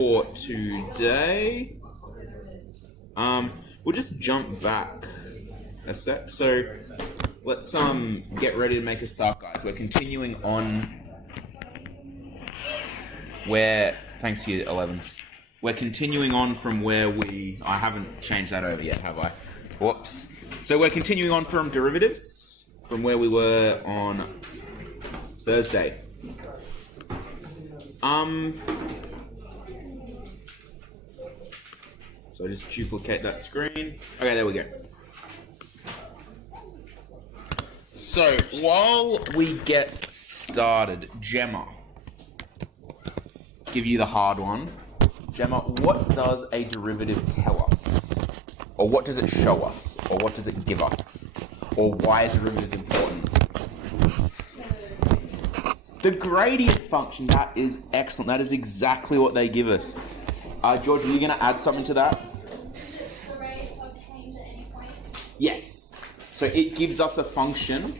for today. We'll just jump back a sec. So let's get ready to make a start, guys. We're continuing on where, thanks to you, 11s. We're continuing on from where I haven't changed that over yet, have I? Whoops. So we're continuing on from derivatives, from where we were on Thursday. So just duplicate that screen. Okay, there we go. So while we get started, Gemma, give you the hard one. Gemma, what does a derivative tell us? Or what does it show us? Or what does it give us? Or why are derivatives important? The gradient function, that is excellent. That is exactly what they give us. George, are you going to add something to that? The rate of change at any point? Yes. So it gives us a function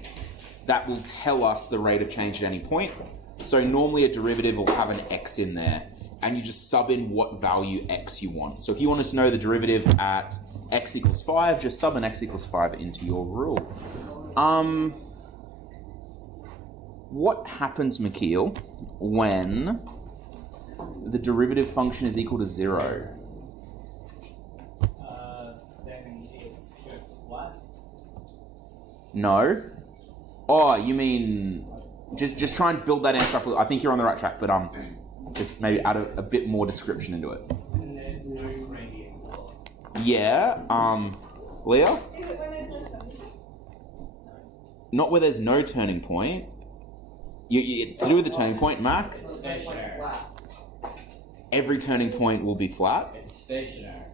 that will tell us the rate of change at any point. So normally a derivative will have an x in there, and you just sub in what value x you want. So if you wanted to know the derivative at x equals 5, just sub an x equals 5 into your rule. What happens, Mikhail, when the derivative function is equal to 0? Then it's just flat. No. Oh, you mean just try and build that answer up. I think you're on the right track, but just maybe add a bit more description into it. And there's no gradient. Yeah. Leah? Is it when there's no turning? Not where there's no turning point. It's to do with the turning point, Mac. It's stationary. Every turning point will be flat. It's stationary.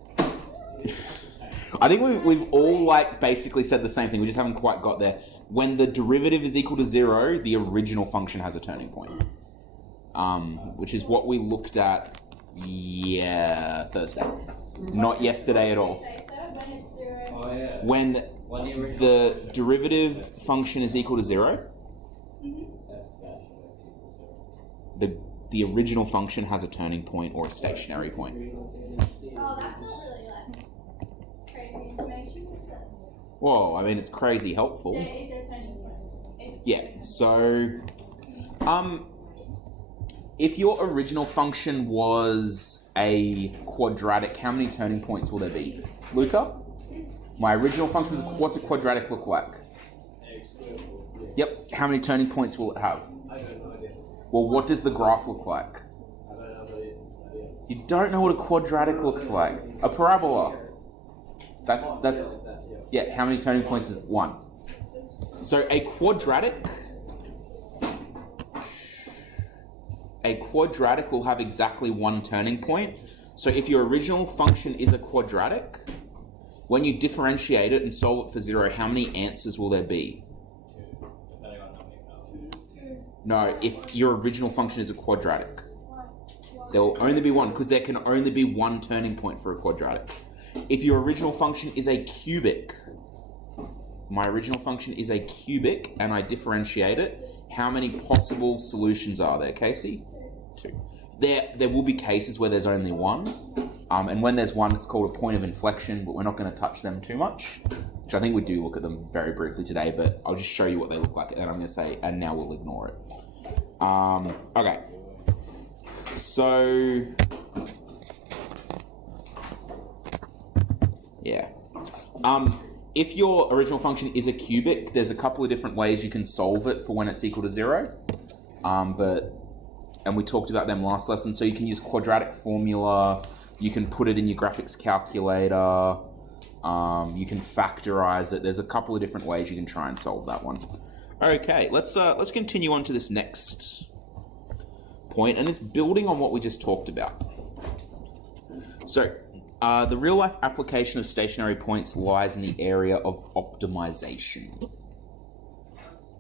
I think we've all basically said the same thing. We just haven't quite got there. When the derivative is equal to 0, the original function has a turning point, which is what we looked at, Thursday, not yesterday at all. Say so when it's 0. Oh yeah. When the derivative function is equal to 0, the original function has a turning point or a stationary point. Oh, that's not really crazy information, is it? Whoa, I mean, it's crazy helpful. There is a turning point. Yeah, so if your original function was a quadratic, how many turning points will there be? Luca? My original function was, what's a quadratic look like? Yep, how many turning points will it have? Well, what does the graph look like? You don't know what a quadratic looks like. A parabola. That's yeah, how many turning points is it? 1. So a quadratic will have exactly 1 turning point. So if your original function is a quadratic, when you differentiate it and solve it for 0, how many answers will there be? No, if your original function is a quadratic, there will only be 1, because there can only be 1 turning point for a quadratic. If your original function is a cubic, my original function is a cubic, and I differentiate it, how many possible solutions are there, Casey? 2. There will be cases where there's only 1, and when there's 1, it's called a point of inflection, but we're not going to touch them too much, which I think we do look at them very briefly today, but I'll just show you what they look like, and I'm going to say, and now we'll ignore it. Okay. So, yeah. If your original function is a cubic, there's a couple of different ways you can solve it for when it's equal to 0. And we talked about them last lesson. So you can use quadratic formula. You can put it in your graphics calculator. You can factorize it. There's a couple of different ways you can try and solve that one. Okay, let's continue on to this next point, and it's building on what we just talked about. So, the real-life application of stationary points lies in the area of optimization.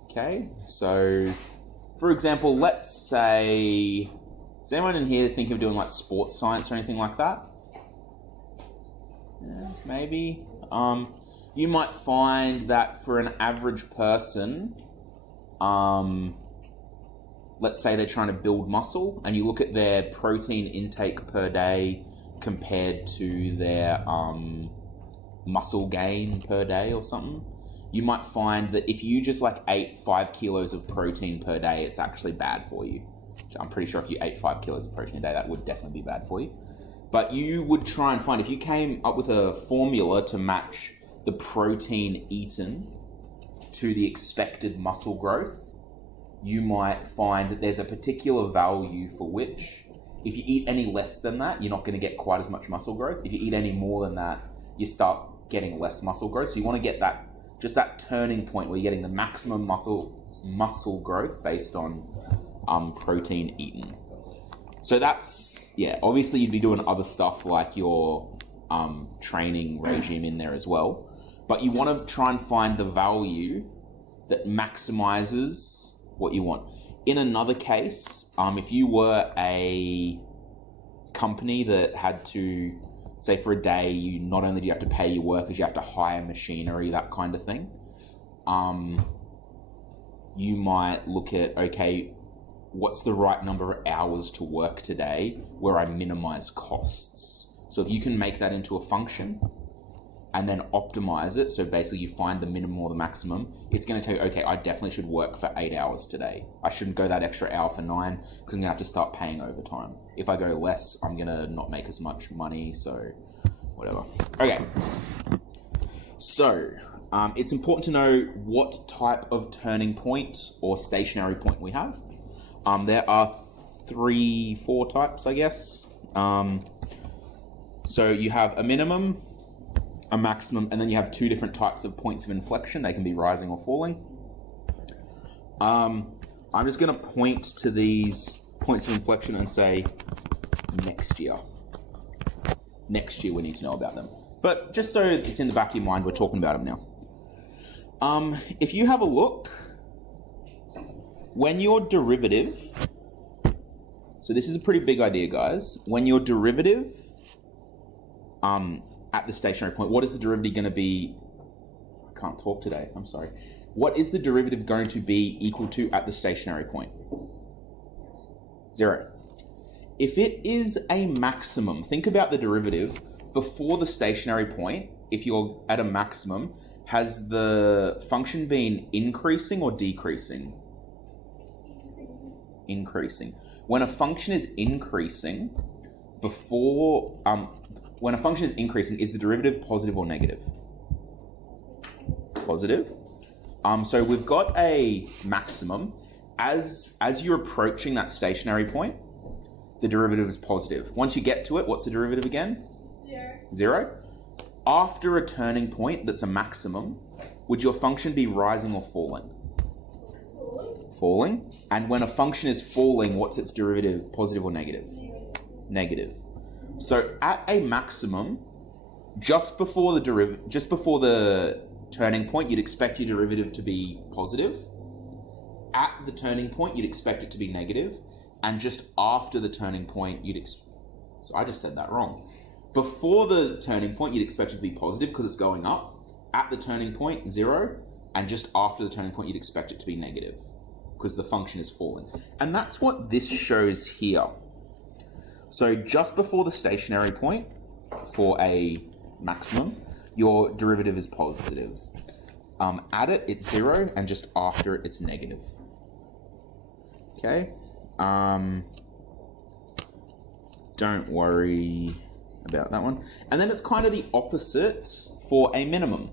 Okay, so, for example, let's say, is anyone in here think of doing sports science or anything like that? Yeah, maybe. You might find that for an average person, let's say they're trying to build muscle, and you look at their protein intake per day compared to their muscle gain per day or something, you might find that if you just like ate 5 kilos of protein per day, it's actually bad for you. I'm pretty sure if you ate 5 kilos of protein a day, that would definitely be bad for you. But you would try and find, if you came up with a formula to match the protein eaten to the expected muscle growth, you might find that there's a particular value for which, if you eat any less than that, you're not going to get quite as much muscle growth. If you eat any more than that, you start getting less muscle growth. So you want to get that, just that turning point where you're getting the maximum muscle growth based on protein eaten. So that's, yeah, obviously you'd be doing other stuff like your training regime in there as well. But you want to try and find the value that maximizes what you want. In another case, if you were a company that had to, say for a day, you not only do you have to pay your workers, you have to hire machinery, that kind of thing. You might look at, okay, what's the right number of hours to work today where I minimize costs? So if you can make that into a function and then optimize it, so basically you find the minimum or the maximum, it's going to tell you, okay, I definitely should work for 8 hours today. I shouldn't go that extra hour for 9 because I'm going to have to start paying overtime. If I go less, I'm going to not make as much money, so whatever. Okay. So it's important to know what type of turning point or stationary point we have. There are 3-4 types, I guess. So you have a minimum, a maximum, and then you have 2 different types of points of inflection. They can be rising or falling. I'm just going to point to these points of inflection and say next year. Next year we need to know about them. But just so it's in the back of your mind, we're talking about them now. If you have a look, when your derivative, so this is a pretty big idea, guys. When your derivative at the stationary point, what is the derivative going to be? I can't talk today, I'm sorry. What is the derivative going to be equal to at the stationary point? 0. If it is a maximum, think about the derivative before the stationary point. If you're at a maximum, has the function been increasing or decreasing? Increasing. When a function is increasing, when a function is increasing, is the derivative positive or negative? Positive. So we've got a maximum. As you're approaching that stationary point, the derivative is positive. Once you get to it, what's the derivative again? 0. After a turning point that's a maximum, would your function be rising or falling? Falling. And when a function is falling, what's its derivative, positive or negative? Negative. So at a maximum, just before the turning point, you'd expect your derivative to be positive. At the turning point, you'd expect it to be negative. And just after the turning point, so I just said that wrong. Before the turning point, you'd expect it to be positive because it's going up. At the turning point, 0. And just after the turning point, you'd expect it to be negative because the function is falling. And that's what this shows here. So just before the stationary point for a maximum, your derivative is positive. At it, it's 0, and just after it, it's negative. Okay? Don't worry about that one. And then it's kind of the opposite for a minimum.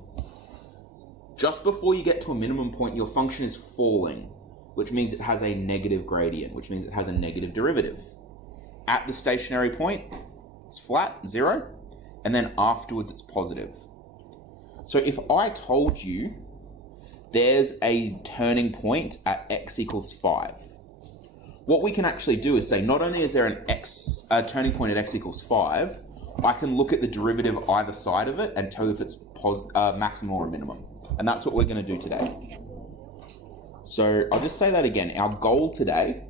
Just before you get to a minimum point, your function is falling, which means it has a negative gradient, which means it has a negative derivative. At the stationary point, it's flat, 0, and then afterwards it's positive. So if I told you there's a turning point at x equals 5, what we can actually do is say not only is there a turning point at x equals 5, I can look at the derivative either side of it and tell you if it's maximum or a minimum. And that's what we're going to do today. So I'll just say that again. Our goal today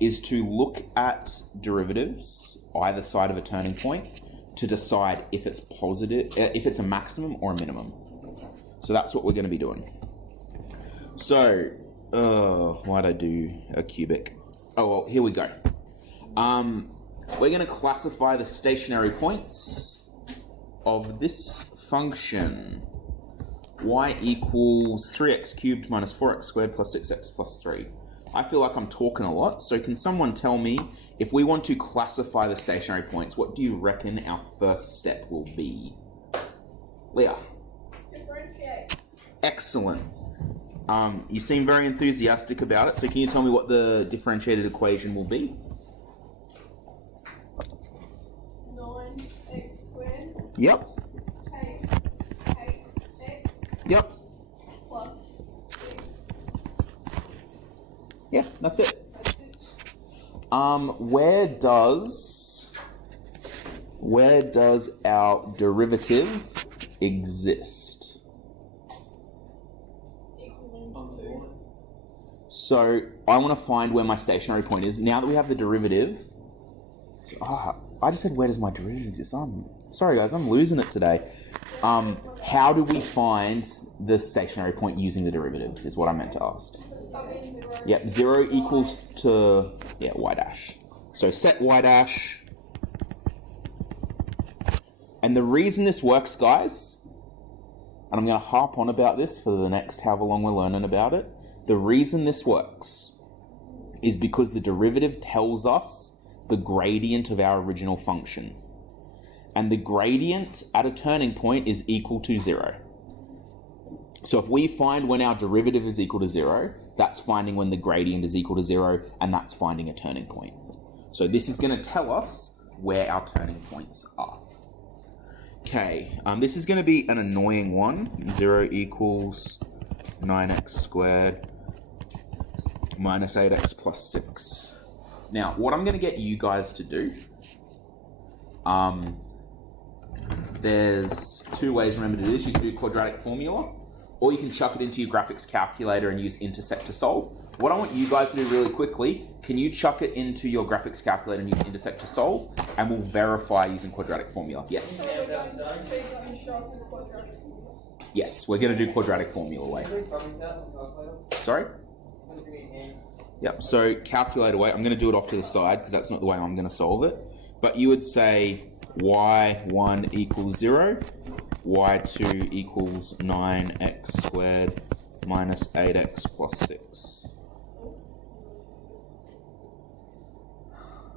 is to look at derivatives either side of a turning point to decide if it's positive, if it's a maximum or a minimum. So that's what we're going to be doing. So Why'd I do a cubic? Oh, well, here we go. We're going to classify the stationary points of this function. Y equals 3x cubed minus 4x squared plus 6x plus 3. I feel like I'm talking a lot, so can someone tell me, if we want to classify the stationary points, what do you reckon our first step will be? Leah? Differentiate. Excellent. You seem very enthusiastic about it, so can you tell me what the differentiated equation will be? 9x squared. Yep. Take 8x Yep. plus 6. Yeah, that's it. That's it. Where does our derivative exist? Equaling On the 2. board. So I want to find where my stationary point is. Now that we have the derivative, I just said where does my derivative exist? Sorry guys, I'm losing it today. How do we find the stationary point using the derivative is what I meant to ask. Something 0. Yep, 0 equals to, y dash. So set y dash. And the reason this works, guys, and I'm going to harp on about this for the next however long we're learning about it, the reason this works is because the derivative tells us the gradient of our original function. And the gradient at a turning point is equal to 0. So if we find when our derivative is equal to 0, that's finding when the gradient is equal to 0, and that's finding a turning point. So this is going to tell us where our turning points are. Okay, this is going to be an annoying one. 0 equals 9x squared minus 8x plus 6. Now, what I'm going to get you guys to do, there's two ways, remember, to do this. You can do quadratic formula, or you can chuck it into your graphics calculator and use intersect to solve. What I want you guys to do really quickly, can you chuck it into your graphics calculator and use intersect to solve, and we'll verify using quadratic formula. Yes. So we're going to show us the quadratic formula. Yes, we're going to do quadratic formula way. Sorry? Yep, so calculator way, I'm going to do it off to the side because that's not the way I'm going to solve it. But you would say y1 equals 0, y2 equals 9x squared minus 8x plus 6.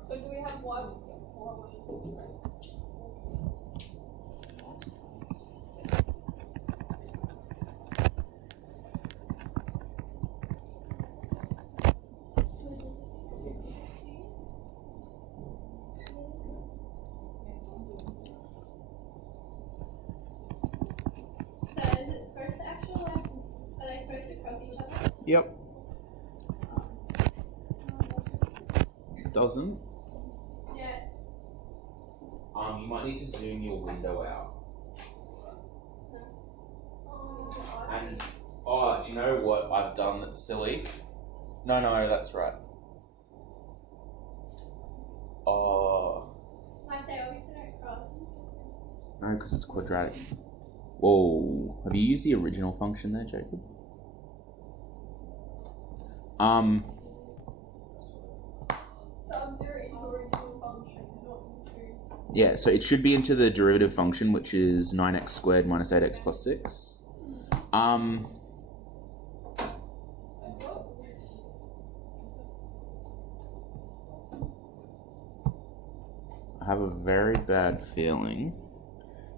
So do we have y? So is it supposed to actually, are they supposed to cross each other? Yep. Doesn't. Yes. You might need to zoom your window out. And, do you know what I've done that's silly? No, that's right. Like they obviously don't cross. No, because it's quadratic. Whoa. Have you used the original function there, Jacob? Sub-zero is your original function, not into. Yeah, so it should be into the derivative function, which is 9x squared minus 8x plus 6. I have a very bad feeling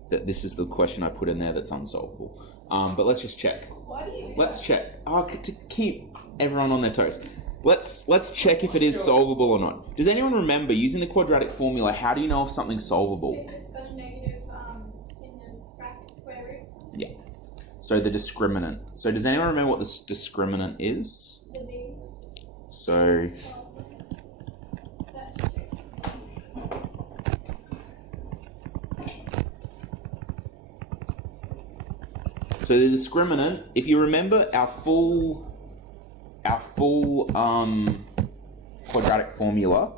that this is the question I put in there that's unsolvable. But let's just check. Why do you? Let's check. To keep everyone on their toes. Let's check if it is solvable or not. Does anyone remember using the quadratic formula? How do you know if something's solvable? If it's got a negative in the bracket square root. Yeah. So the discriminant. So does anyone remember what this discriminant is? The b. So That's true. So the discriminant, if you remember our full quadratic formula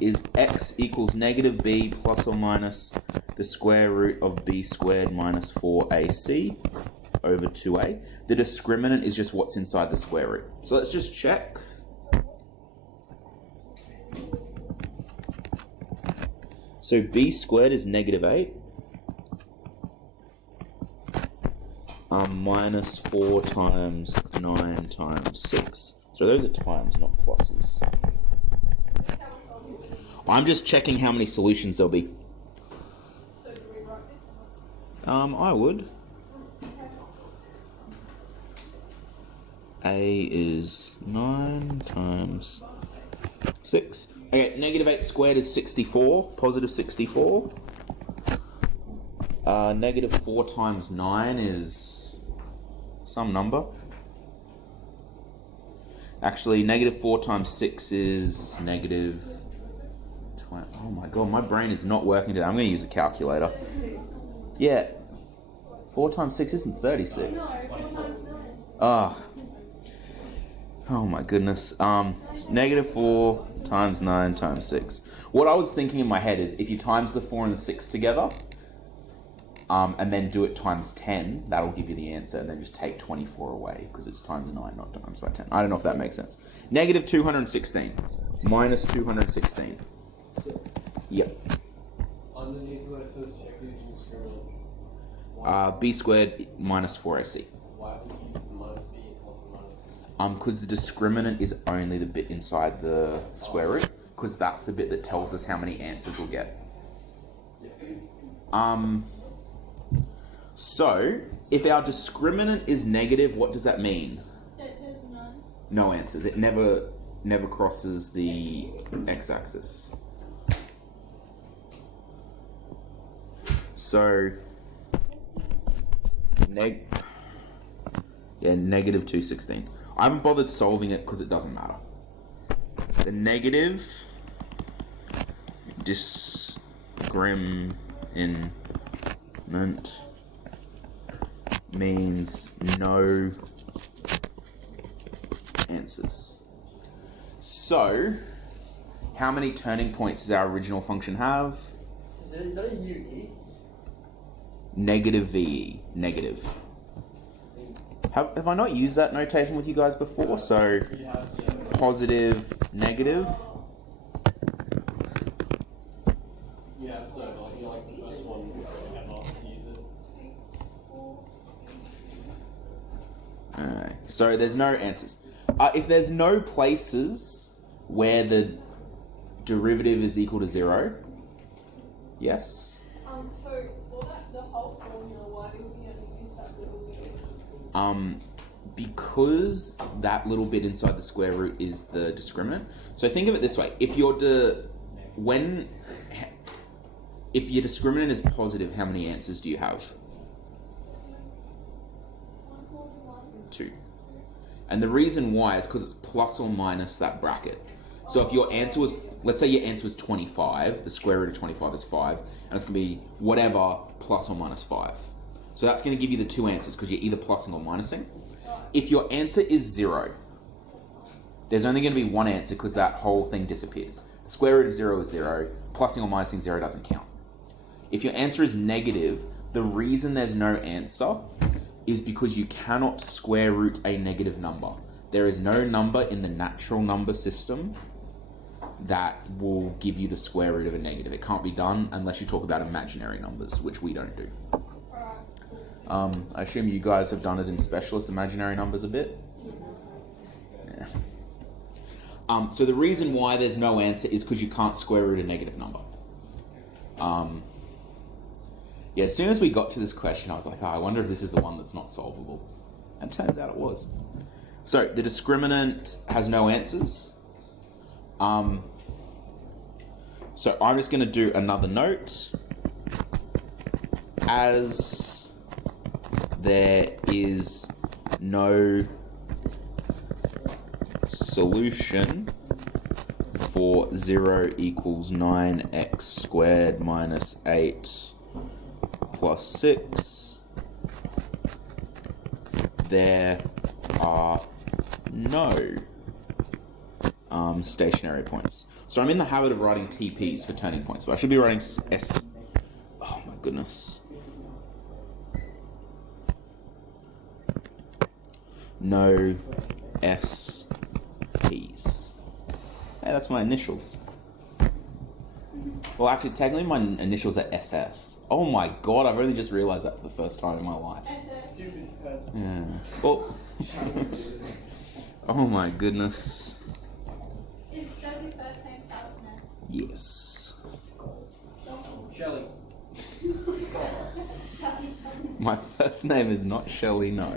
is x equals negative b plus or minus the square root of b squared minus 4ac over 2a. The discriminant is just what's inside the square root. So let's just check. So b squared is negative 8. Minus 4 times 9 times 6. So those are times, not pluses. I'm just checking how many solutions there'll be. So do we write this I would. A is 9 times 6. Okay, negative 8 squared is 64. Positive 64. Negative 4 times 9 is some number. Actually, negative 4 times 6 is negative 20. Oh my god, my brain is not working today. I'm going to use a calculator. Yeah. 4 times 6 isn't 36. No, 4 times 9. Ah. Oh my goodness. Negative 4 times 9 times 6. What I was thinking in my head is if you times the 4 and the 6 together, and then do it times 10, that'll give you the answer, and then just take 24 away, because it's times 9, not times by 10. I don't know if that makes sense. Negative 216. Minus 216. Yep. Underneath where it says check the discriminant. B squared minus 4ac. Why would you use the minus b plus or minus c? Because the discriminant is only the bit inside the square root, because that's the bit that tells us how many answers we'll get. So, if our discriminant is negative, what does that mean? There's none. No answers. It never crosses the x-axis. So, negative 216. I haven't bothered solving it because it doesn't matter. The negative discriminant means no answers. So, how many turning points does our original function have? Is that a UE? Negative VE. Negative. Have I not used that notation with you guys before? So, positive, negative. Yeah, so like the first one, I have not to use it. Alright, so there's no answers. If there's no places where the derivative is equal to 0, yes? So for that, the whole formula, why do we only use that little bit? Because that little bit inside the square root is the discriminant. So think of it this way: if your discriminant is positive, how many answers do you have? 2. And the reason why is because it's plus or minus that bracket. So if your answer was, let's say your answer was 25, the square root of 25 is 5, and it's going to be whatever plus or minus 5. So that's going to give you the 2 answers because you're either plussing or minusing. If your answer is 0, there's only going to be one answer because that whole thing disappears. The square root of 0 is 0, plussing or minusing 0 doesn't count. If your answer is negative, the reason there's no answer is because you cannot square root a negative number. There is no number in the natural number system that will give you the square root of a negative. It can't be done unless you talk about imaginary numbers, which we don't do. I assume you guys have done it in specialist imaginary numbers a bit? Yeah. So the reason why there's no answer is because you can't square root a negative number. Yeah, as soon as we got to this question, I was like, I wonder if this is the one that's not solvable. And it turns out it was. So the discriminant has no answers. So I'm just going to do another note. As there is no solution for 0 equals 9x squared minus 8 plus 6, there are no stationary points. So I'm in the habit of writing TPs for turning points, but I should be writing S. Oh my goodness. no S P's. Hey, that's my initials. Well, actually, technically my initials are SS. Oh my god, I've only just realised that for the first time in my life. Stupid person. Yeah. Well, oh my goodness. Does your first name start with an S? Yes. Shelly. My first name is not Shelley, no.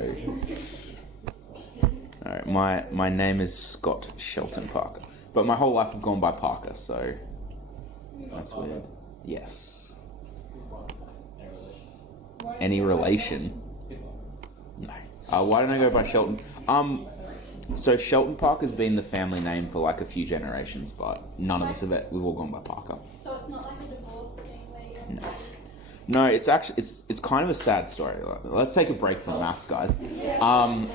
Alright, my name is Scott Shelton Parker. But my whole life I've gone by Parker, so that's weird. Yes. Any relation? No. Why don't I go by Shelton? So Shelton Parker's been the family name for like a few generations, but none of us have it. We've all gone by Parker. So it's not like a divorce thing where you No. No, it's actually it's kind of a sad story. Let's take a break from maths, guys. I'm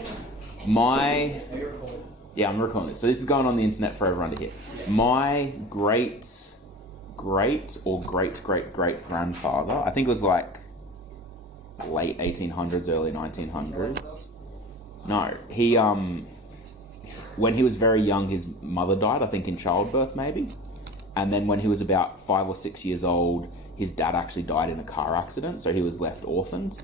recording this. So this is going on the internet for everyone to hear. My great grandfather, I think it was like late 1800s, early 1900s. No, he when he was very young, his mother died, I think in childbirth maybe. And then when he was about 5 or 6 years old, his dad actually died in a car accident, so he was left orphaned.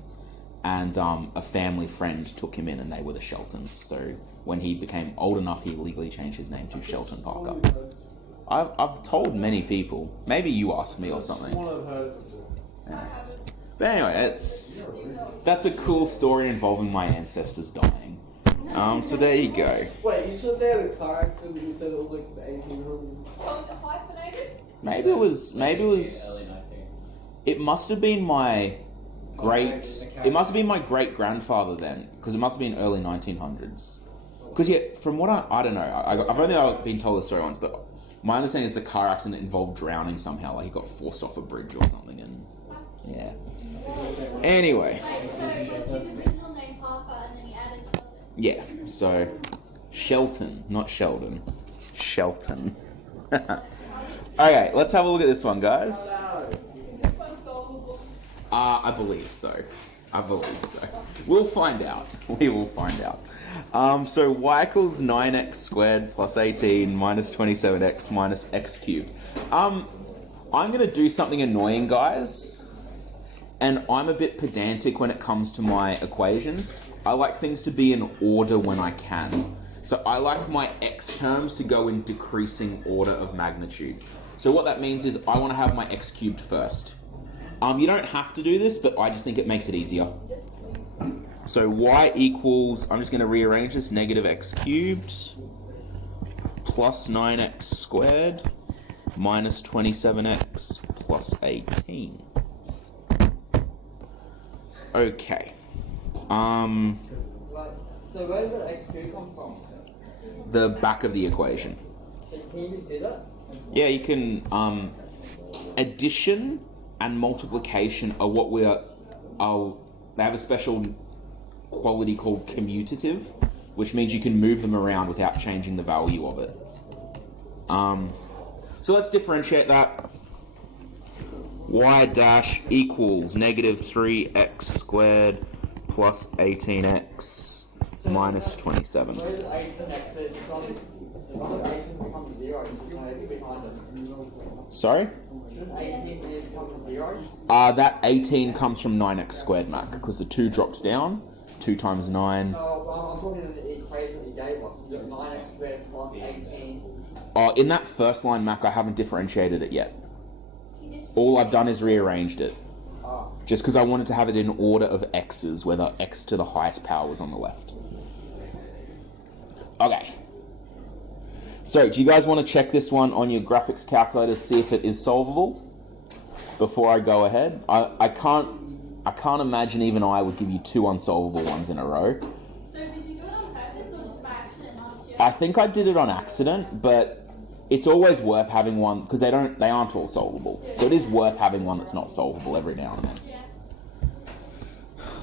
And a family friend took him in, and they were the Sheltons. So when he became old enough, he legally changed his name to Shelton Parker. I've told many people. Maybe you asked me or something. Yeah. But anyway, that's a cool story involving my ancestors dying. So there you go. Wait, you said they had a car accident and you said it was like the 1800s? was it hyphenated? Maybe it was. Early 19. It must have been my great. It must have been my great grandfather then, because it must have been early 1900s. Because yeah, from what I don't know, I've only been told the story once, but my understanding is the car accident involved drowning somehow. Like he got forced off a bridge or something, and yeah. Anyway, Wait, so was his original name Parker and then he added something? yeah. So Shelton, not Sheldon. Shelton. Okay, let's have a look at this one, guys. Is this one solvable? I believe so. We'll find out. We will find out. So y equals 9x squared plus 18 minus 27x minus x cubed. I'm going to do something annoying, guys. And I'm a bit pedantic when it comes to my equations. I like things to be in order when I can. So I like my x terms to go in decreasing order of magnitude. So what that means is I want to have my x cubed first. You don't have to do this, but I just think it makes it easier. So y equals, I'm just going to rearrange this, negative x cubed plus 9x squared minus 27x plus 18. Okay. So where did that x cubed come from? The back of the equation. Can you just do that? Yeah, you can, addition and multiplication are what they have a special quality called commutative, which means you can move them around without changing the value of it. So let's differentiate that. Y dash equals negative 3x squared plus 18x minus 27. Where did 18x is? It's only 18 becomes 0. You can leave it behind it. Sorry? Shouldn't 18 become 0? That 18 comes from 9x squared, Mac, because the 2 dropped down. 2 times 9. No, I'm talking about the equation that you gave us. You got 9x squared plus 18. In that first line, Mac, I haven't differentiated it yet. All I've done is rearranged it. Just because I wanted to have it in order of x's, where the x to the highest power was on the left. Okay. So, do you guys want to check this one on your graphics calculator, see if it is solvable? Before I go ahead? I can't imagine even I would give you 2 unsolvable ones in a row. So did you do it on purpose or just by accident last year? I think I did it on accident, but it's always worth having one, because they aren't all solvable. So it is worth having one that's not solvable every now and then. Yeah.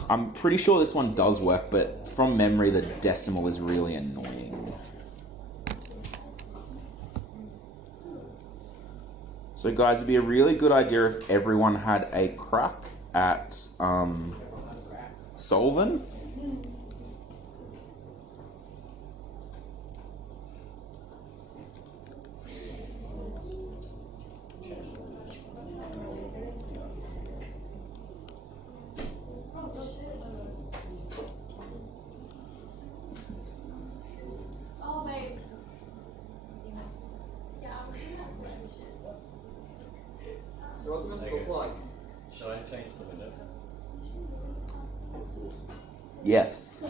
I'm pretty sure this one does work, but from memory the decimal is really annoying. So guys, it'd be a really good idea if everyone had a crack at solving. ones look like? Should I change the window? Yes.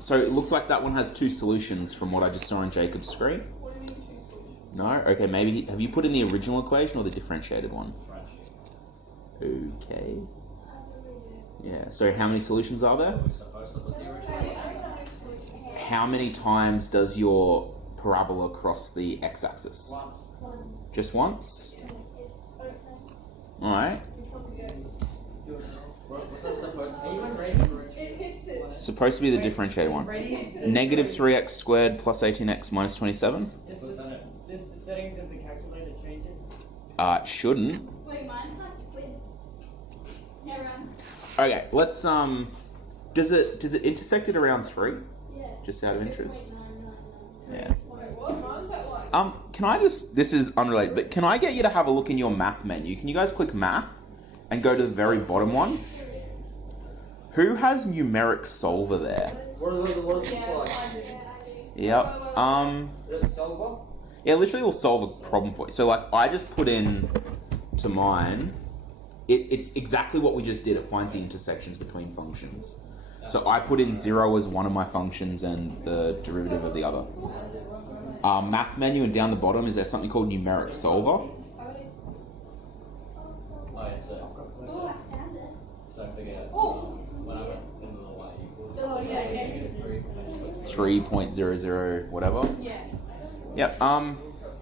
So it looks like that one has two solutions from what I just saw on Jacob's screen. What do you mean two solutions? No? Okay, maybe... Have you put in the original equation or the differentiated one? Okay. Yeah, so how many solutions are there? We're supposed to put the original. How many times does your parabola cross the x-axis? Just once? Alright. What's that supposed to be? Even rating? It hits it. Supposed to be the differentiated one. Negative 3x squared plus 18x minus 27? Does the settings of the calculator change it? It shouldn't. Wait, mine's not with. Yeah, run. Okay, let's does it intersect at around 3? Yeah. Just out of interest. Wait, no. Yeah. Wait, what? Mine's at what? Can I just, this is unrelated, but can I get you to have a look in your math menu? Can you guys click math and go to the very bottom one? Who has numeric solver there? What does it look Yeah, like? I do. Yep. Is it solver? Yeah, literally will solve a problem for you. So like I just put in to mine, it's exactly what we just did. It finds the intersections between functions. So I put in 0 as one of my functions and the derivative of the other. Math menu, and down the bottom is there something called numeric solver. Oh, it's a. Oh, I found it. So I figured when I went into the y equals. Oh, yeah, yeah. Negative 3. 3.00 whatever. Yeah. Yep. It's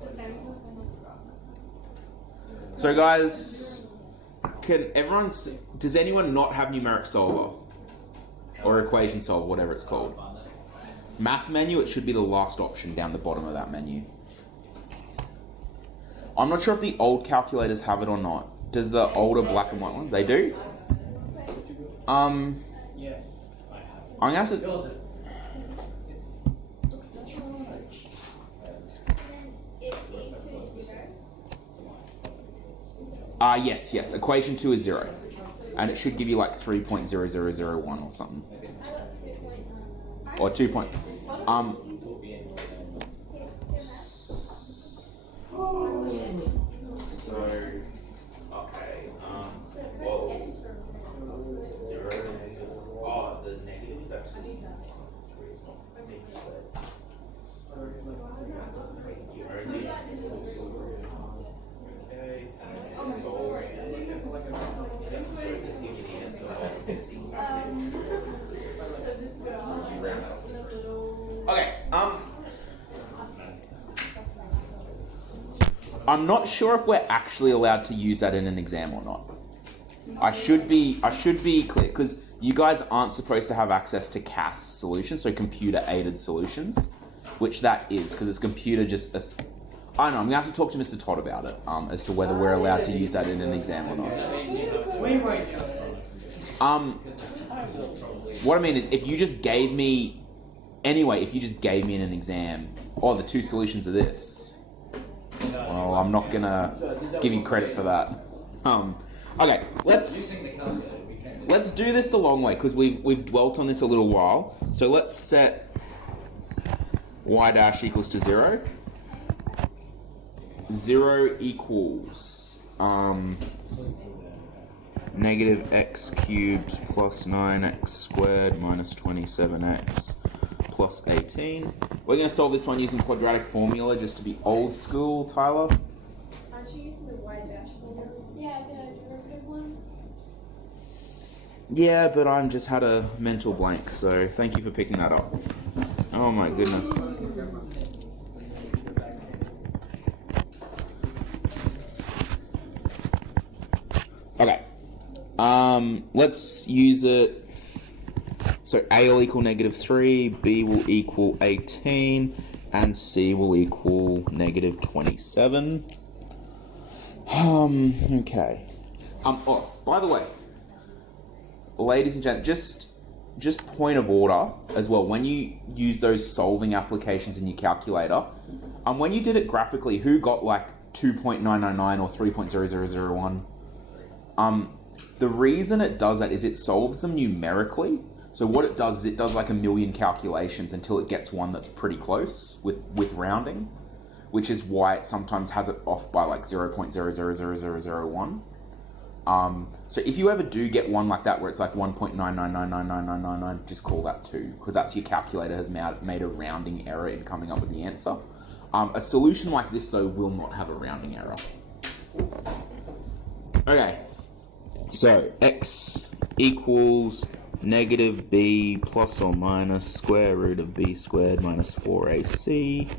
the same. So guys, does anyone not have numeric solver? Or equation solver, whatever it's called. Math menu, it should be the last option down the bottom of that menu. I'm not sure if the old calculators have it or not. Does the older black and white one? They do? Yeah. I'm gonna have to... Yes. Equation 2 is 0. And it should give you like 3.0001 or something. Or 2 point... So... Okay, whoa. 0. Oh, the negative is actually... 3 is not x squared. You only... Okay, and then solve. Yep, so let's give you the answer of x equals 3. You round that up. Okay, I'm not sure if we're actually allowed to use that in an exam or not. I should be clear, because you guys aren't supposed to have access to CAS solutions, so computer-aided solutions, which that is, because it's computer just... I don't know, I'm going to have to talk to Mr. Todd about it, as to whether we're allowed to use that in an exam or not. We won't. What I mean is, if you just gave me... Anyway, if you just gave me in an exam, the 2 solutions are this, well, I'm not going to give you credit for that. Okay, let's do this the long way, because we've dwelt on this a little while. So let's set y dash equals to 0. 0 equals negative x cubed plus 9x squared minus 27x plus 18. We're going to solve this one using quadratic formula just to be old school, Tyler. Aren't you using the y dash formula? Yeah, the derivative one. Yeah, but I just had a mental blank, so thank you for picking that up. Oh my goodness. Okay. Let's use it. So A will equal negative 3, B will equal 18, and C will equal negative 27. Okay. Oh, by the way, ladies and gentlemen, just point of order as well. When you use those solving applications in your calculator, when you did it graphically, who got like 2.999 or 3.0001? The reason it does that is it solves them numerically. So what it does is it does like a million calculations until it gets one that's pretty close with rounding. which is why it sometimes has it off by like 0.000001. So if you ever do get one like that where it's like 1.9999999, just call that 2, because that's your calculator has made a rounding error in coming up with the answer. A solution like this, though, will not have a rounding error. Okay, so x equals negative b plus or minus square root of b squared minus 4ac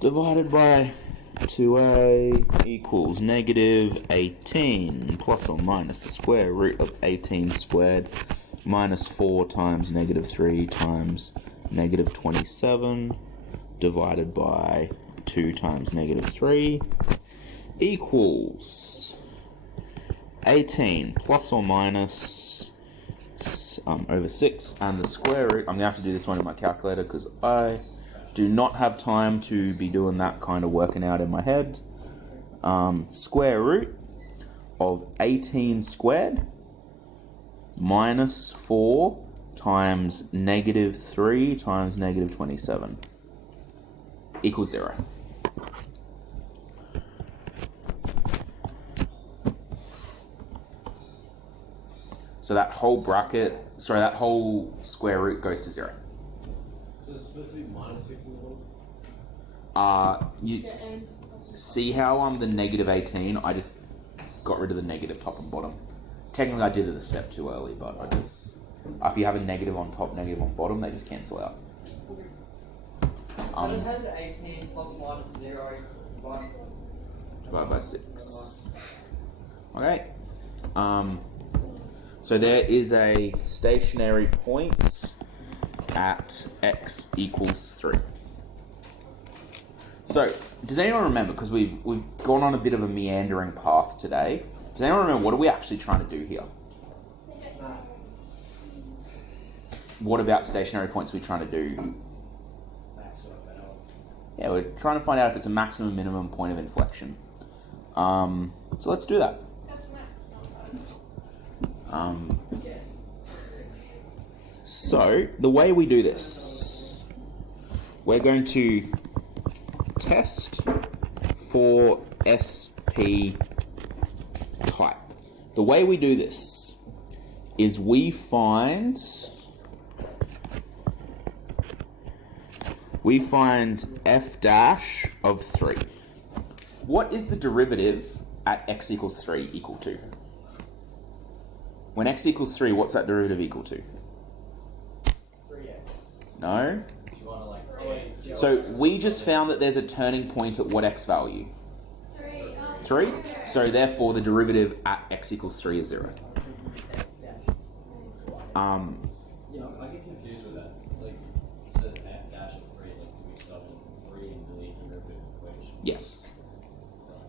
divided by 2a equals negative 18 plus or minus the square root of 18 squared minus 4 times negative 3 times negative 27 divided by 2 times negative 3 equals 18 plus or minus over 6, and the square root, I'm going to have to do this one in my calculator because I do not have time to be doing that kind of working out in my head. Square root of 18 squared minus 4 times negative 3 times negative 27 equals 0. So that whole bracket, sorry, that whole square root goes to 0. So it's supposed to be minus 6 in the middle? You see how the negative 18, I just got rid of the negative top and bottom. Technically I did it a step too early, but I just, if you have a negative on top, negative on bottom, they just cancel out. But it has 18 plus minus 0 Divided by 6. Okay. So there is a stationary point at x equals 3. So, does anyone remember, because we've gone on a bit of a meandering path today, does anyone remember what are we actually trying to do here? What about stationary points are we trying to do? Yeah, we're trying to find out if it's a maximum minimum point of inflection. So let's do that. That's max, not fun. Yes. So, the way we do this, we're going to test for SP type. The way we do this is we find f dash of 3. What is the derivative at x equals 3 equal to? When x equals 3, what's that derivative equal to? 3x. No? Do you want to like? So we just found that there's a turning point at what x value? 3. So therefore the derivative at x equals 3 is 0. You know, I get confused with that. Like, it says f dash of 3, like, do we sub in 3 into the derivative equation? Yes.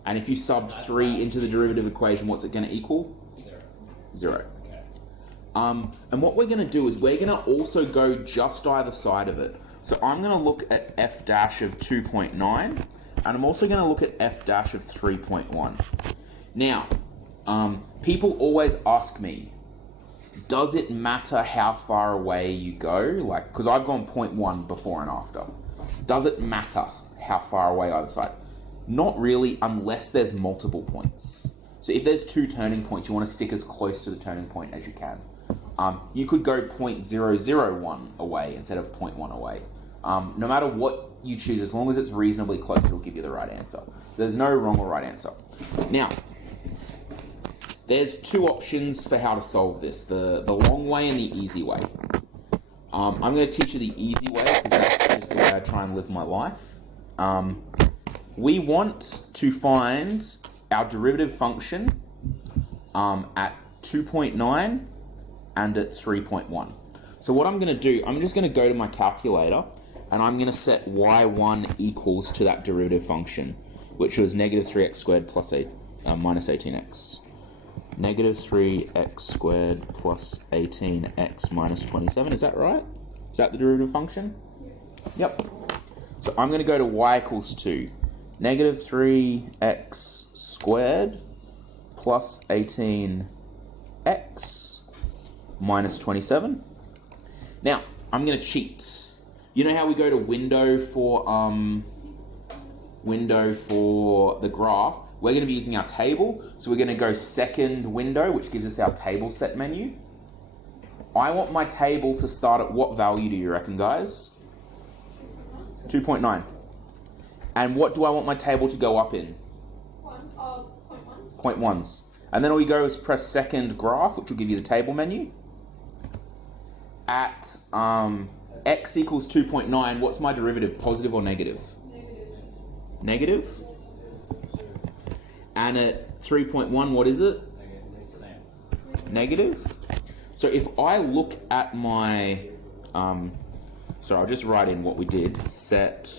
And if you sub 3 into the derivative equation, what's it going to equal? 0. Okay. And what we're going to do is we're going to also go just either side of it. So I'm going to look at f dash of 2.9, and I'm also going to look at f dash of 3.1. Now, people always ask me, does it matter how far away you go? Like, because I've gone 0.1 before and after. Does it matter how far away either side? Not really, unless there's multiple points. So if there's 2 turning points, you want to stick as close to the turning point as you can. You could go 0.001 away instead of 0.1 away. No matter what you choose, as long as it's reasonably close, it'll give you the right answer. So there's no wrong or right answer. Now, there's 2 options for how to solve this, the long way and the easy way. I'm going to teach you the easy way because that's just the way I try and live my life. We want to find our derivative function at 2.9 and at 3.1. So what I'm going to do, I'm just going to go to my calculator and I'm going to set y1 equals to that derivative function, which was negative 3x squared plus minus 18x. Negative 3x squared plus 18x minus 27, is that right? Is that the derivative function? Yep. So I'm going to go to y equals 2. Negative 3x squared plus 18x minus 27. Now, I'm going to cheat. You know how we go to window for window for the graph, we're going to be using our table. So we're going to go second window, which gives us our table set menu. I want my table to start at what value do you reckon, guys? 2.9. And what do I want my table to go up in? 0.1. 0.1s. And then all you go is press second graph, which will give you the table menu. At x equals 2.9, what's my derivative, positive or negative? Negative. And at 3.1, what is it? Negative. So if I look at my, so I'll just write in what we did. Set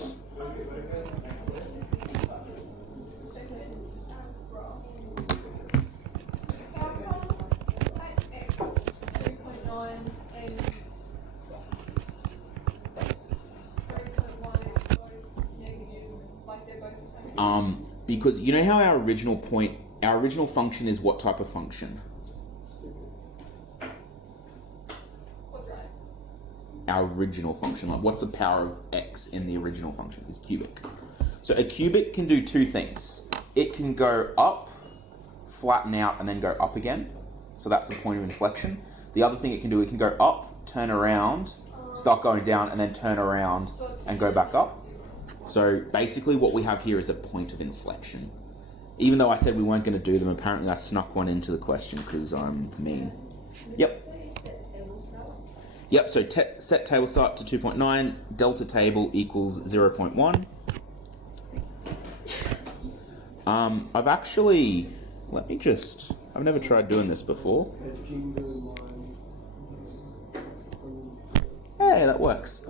because you know how our original function is what type of function? Our original function, like what's the power of x in the original function? Is cubic. So a cubic can do two things. It can go up, flatten out, and then go up again. So that's the point of inflection. The other thing it can do, it can go up, turn around, start going down, and then turn around and go back up. So basically what we have here is a point of inflection. Even though I said we weren't going to do them, apparently I snuck one into the question because I'm mean. Yep. Yep, so set table start to 2.9, delta table equals 0.1. I've actually, I've never tried doing this before. Hey, that works.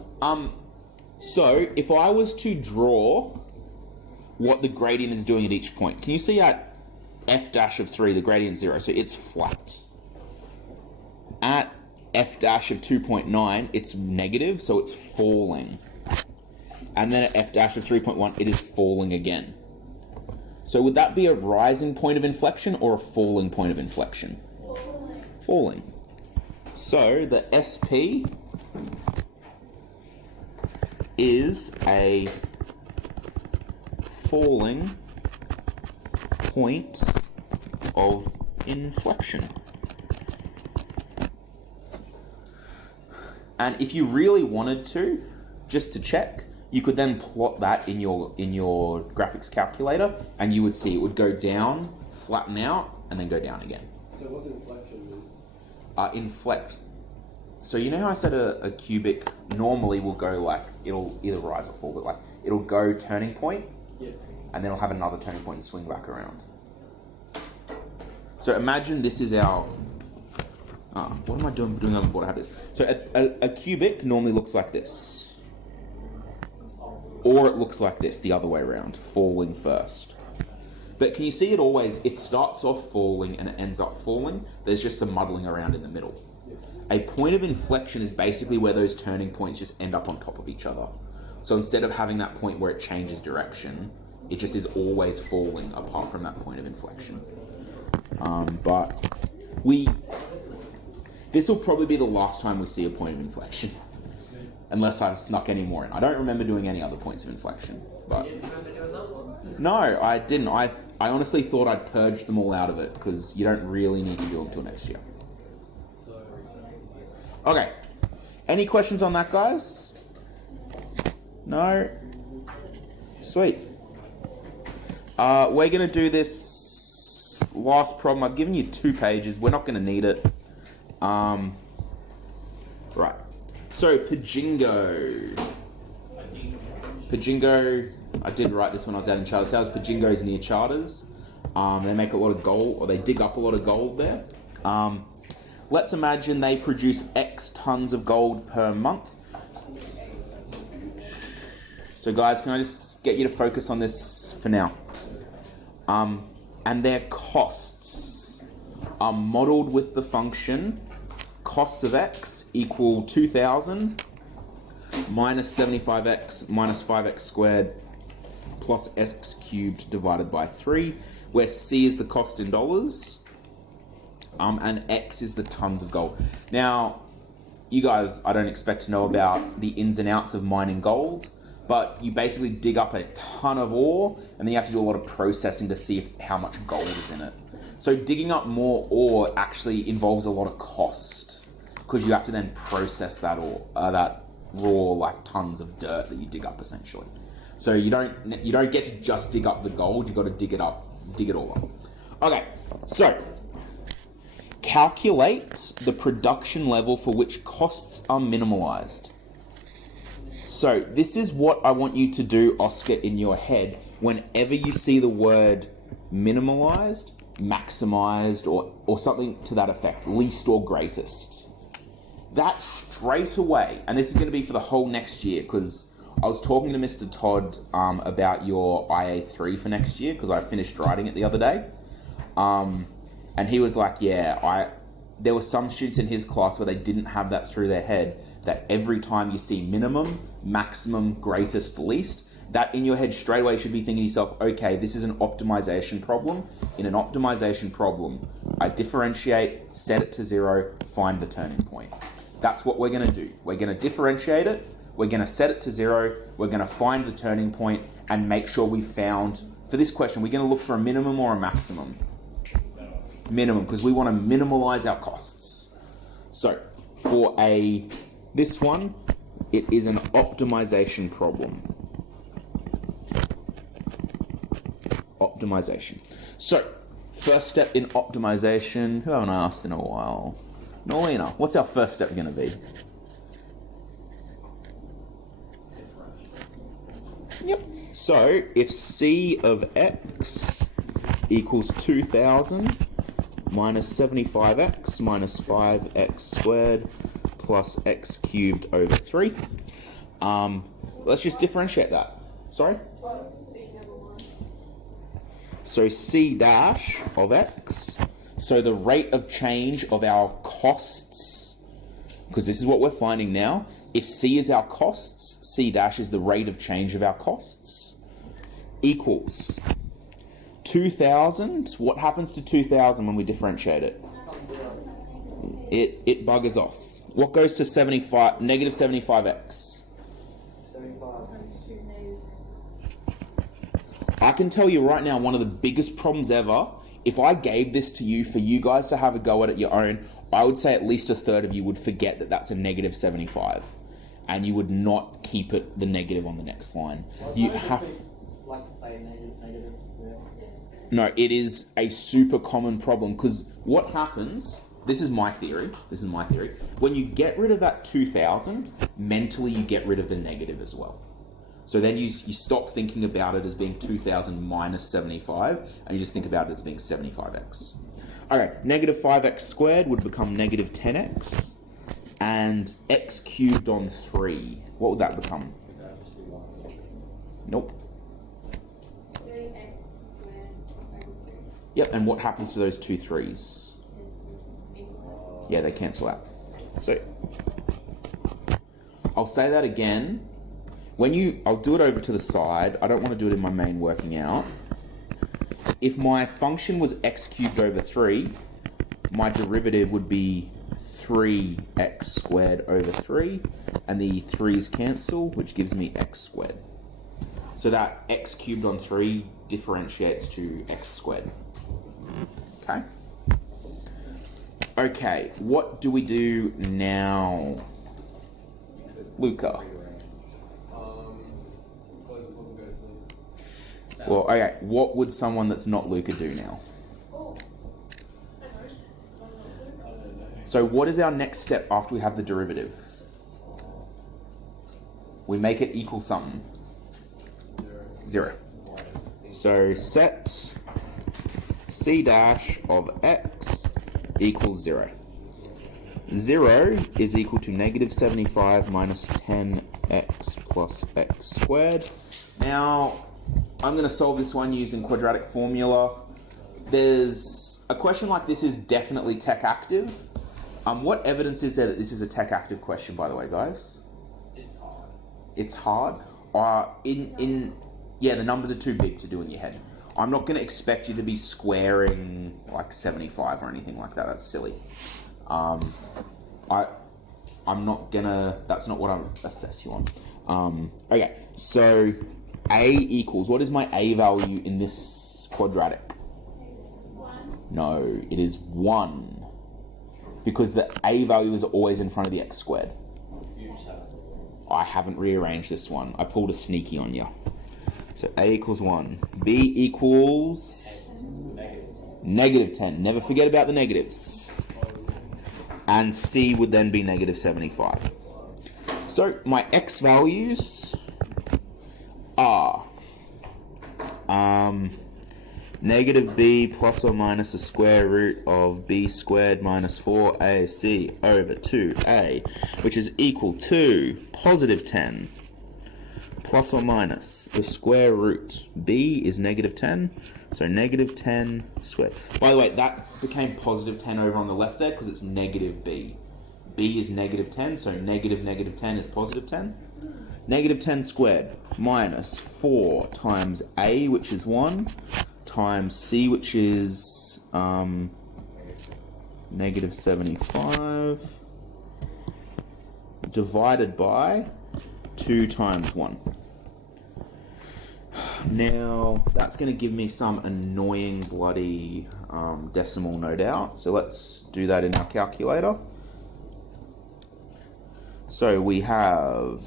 So if I was to draw what the gradient is doing at each point, can you see at f dash of 3, the gradient 0, so it's flat. At f dash of 2.9, it's negative, so it's falling. And then at f dash of 3.1, it is falling again. So would that be a rising point of inflection or a falling point of inflection? Falling. So the SP is a falling point of inflection. And if you really wanted to, just to check, you could then plot that in your graphics calculator, and you would see it would go down, flatten out, and then go down again. So what's inflection mean? Inflect. So you know how I said a cubic normally will go like, it'll either rise or fall, but like it'll go turning point, and then it'll have another turning point and swing back around. So imagine this is our, what am I doing on the board? I have this. So a cubic normally looks like this. Or it looks like this, the other way around, falling first. But can you see it starts off falling and it ends up falling? There's just some muddling around in the middle. A point of inflection is basically where those turning points just end up on top of each other. So instead of having that point where it changes direction, it just is always falling apart from that point of inflection. This will probably be the last time we see a point of inflection. Unless I've snuck any more in. I don't remember doing any other points of inflection. But no, I didn't. I honestly thought I'd purged them all out of it because you don't really need to do them till next year. Okay. Any questions on that, guys? No? Sweet. We're going to do this last problem. I've given you 2 pages. We're not going to need it. Right. So, Pajingo. Pajingo, I did write this when I was out in Charters House. Pajingo's near Charters. They make a lot of gold, or they dig up a lot of gold there. Let's imagine they produce X tons of gold per month. So guys, can I just get you to focus on this for now? And their costs are modeled with the function costs of X equal 2,000 minus 75X minus 5X squared plus X cubed divided by 3, where C is the cost in dollars. And X is the tons of gold. Now, you guys, I don't expect to know about the ins and outs of mining gold, but you basically dig up a ton of ore, and then you have to do a lot of processing to see how much gold is in it. So digging up more ore actually involves a lot of cost, because you have to then process that ore, that raw like tons of dirt that you dig up essentially. So you don't get to just dig up the gold. You got to dig it all up. Okay, so calculate the production level for which costs are minimalized. So this is what I want you to do, Oscar, in your head whenever you see the word minimalized, maximized, or something to that effect, least or greatest. That straight away, and this is going to be for the whole next year, because I was talking to Mr. Todd about your IA3 for next year, because I finished writing it the other day. And he was like, there were some students in his class where they didn't have that through their head, that every time you see minimum, maximum, greatest, least, that in your head straight away you should be thinking to yourself, okay, this is an optimization problem. In an optimization problem, I differentiate, set it to 0, find the turning point. That's what we're going to do. We're going to differentiate it, we're going to set it to 0, we're going to find the turning point, and make sure we found, for this question, we're going to look for a minimum or a maximum. Minimum, because we want to minimize our costs. So, for this one, it is an optimization problem. Optimization. So, first step in optimization, who haven't I asked in a while? Nolina, what's our first step going to be? Yep. So, if C of x equals 2000 minus 75x minus 5x squared plus x cubed over 3, let's just differentiate that. Sorry? So C dash of x, so the rate of change of our costs, because this is what we're finding now. If C is our costs, C dash is the rate of change of our costs, equals 2000. What happens to 2000 when we differentiate it? It buggers off. What goes to 75, negative 75x? 75. I can tell you right now, one of the biggest problems ever, if I gave this to you for you guys to have a go at it your own, I would say at least a third of you would forget that that's a negative 75. And you would not keep it the negative on the next line. You have... like to say negative. Yeah. No, it is a super common problem, because what happens, this is my theory, when you get rid of that 2000, mentally you get rid of the negative as well. So then you stop thinking about it as being 2000 minus 75, and you just think about it as being 75x. Okay, negative 5x squared would become negative 10x, and x cubed on 3, what would that become? Nope. Yep, and what happens to those two 3's? Yeah, they cancel out. So, I'll say that again. I'll do it over to the side. I don't want to do it in my main working out. If my function was x cubed over 3, my derivative would be 3x squared over 3, and the 3's cancel, which gives me x squared. So that x cubed on 3 differentiates to x squared. Okay? Okay, what do we do now? Luca. Well, okay, what would someone that's not Luca do now? So what is our next step after we have the derivative? We make it equal something. 0. So set C dash of x equals 0. 0 is equal to negative 75 minus 10x plus x squared. Now, I'm going to solve this one using quadratic formula. There's a question like this is definitely tech active. What evidence is there that this is a tech active question, by the way, guys? It's hard. It's hard? Yeah, the numbers are too big to do in your head. I'm not going to expect you to be squaring like 75 or anything like that. That's silly. I'm not gonna. That's not what I assess you on. Okay, so A equals, what is my A value in this quadratic? 1. No, it is 1. Because the A value is always in front of the x squared. You just have it. I haven't rearranged this one. I pulled a sneaky on you. So A equals 1. B equals Negative. -10. Never forget about the negatives. And C would then be -75. So my x values are negative b plus or minus the square root of b squared minus 4ac over 2a, which is equal to positive 10 plus or minus the square root. B is -10, so -10 squared. By the way, that became positive 10 over on the left there because it's negative b. B is -10, so negative 10 is positive 10. -10 squared minus 4 times a, which is 1, times c, which is -75, divided by 2 times 1. Now, that's going to give me some annoying bloody decimal, no doubt. So let's do that in our calculator. So we have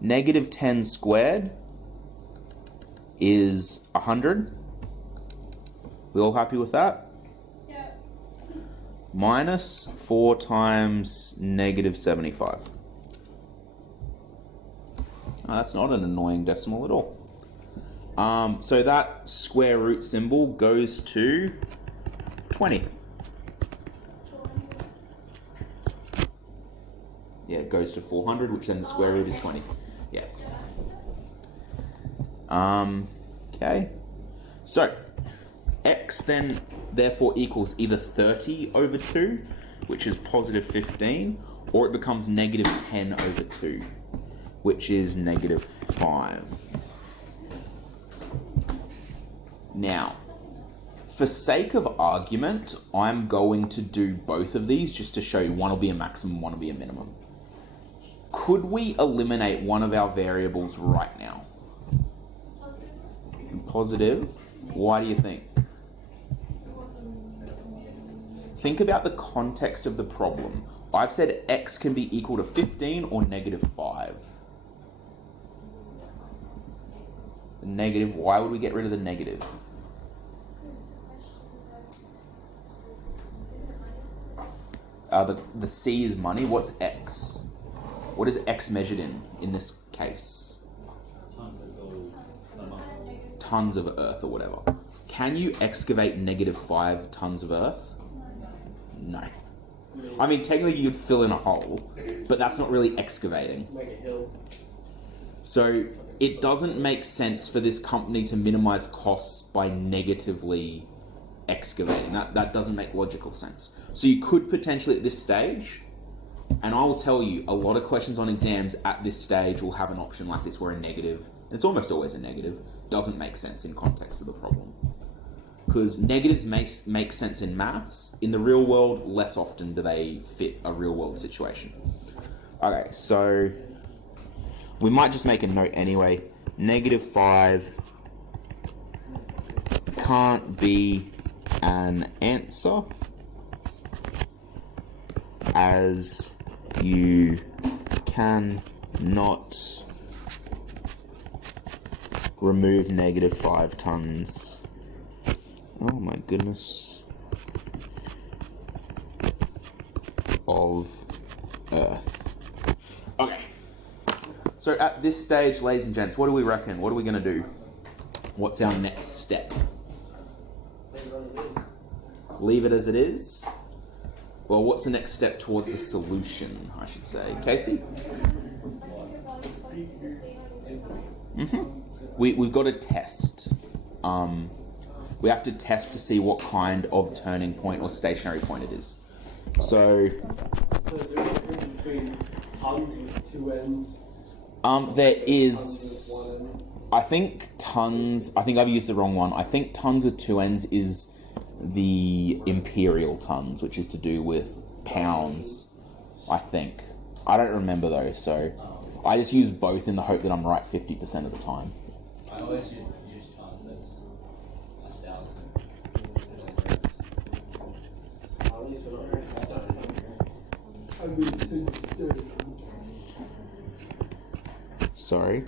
-10 squared is 100. We all happy with that? Yep. Minus 4 times -75. Oh, that's not an annoying decimal at all. So that square root symbol goes to 20. Yeah, it goes to 400, which then the square root is 20. Yeah. Okay. So, x then therefore equals either 30 over 2, which is positive 15, or it becomes -10 over 2, which is -5. Now, for sake of argument, I'm going to do both of these just to show you one will be a maximum, one will be a minimum. Could we eliminate one of our variables right now? Positive. Why do you think? Think about the context of the problem. I've said x can be equal to 15 or -5. The negative, why would we get rid of the negative? The C is money. What's x? What is x measured in this case? Tons of gold. Tons of earth or whatever. Can you excavate -5 tons of earth? No. I mean, technically you could fill in a hole, but that's not really excavating. Make a hill. So it doesn't make sense for this company to minimize costs by negatively excavating. That doesn't make logical sense. So you could potentially at this stage, and I will tell you, a lot of questions on exams at this stage will have an option like this where a negative, and it's almost always a negative, doesn't make sense in context of the problem. Because negatives make sense in maths. In the real world, less often do they fit a real world situation. Okay, so we might just make a note anyway. -5 can't be an answer as you cannot remove -5 tons. Oh my goodness. Of earth. Okay. So at this stage, ladies and gents, what do we reckon? What are we going to do? What's our next step? Leave it as it is? Well, what's the next step towards the solution, I should say? Casey? We've got to test. We have to test to see what kind of turning point or stationary point it is. So So is there a difference between tons with 2 ends? there is, I think tons, I think I've used the wrong one. I think tons with 2 ends is the imperial tons, which is to do with pounds, I think. I don't remember though, so I just use both in the hope that I'm right 50% of the time. I always use context 1,000. At least we're not Sorry.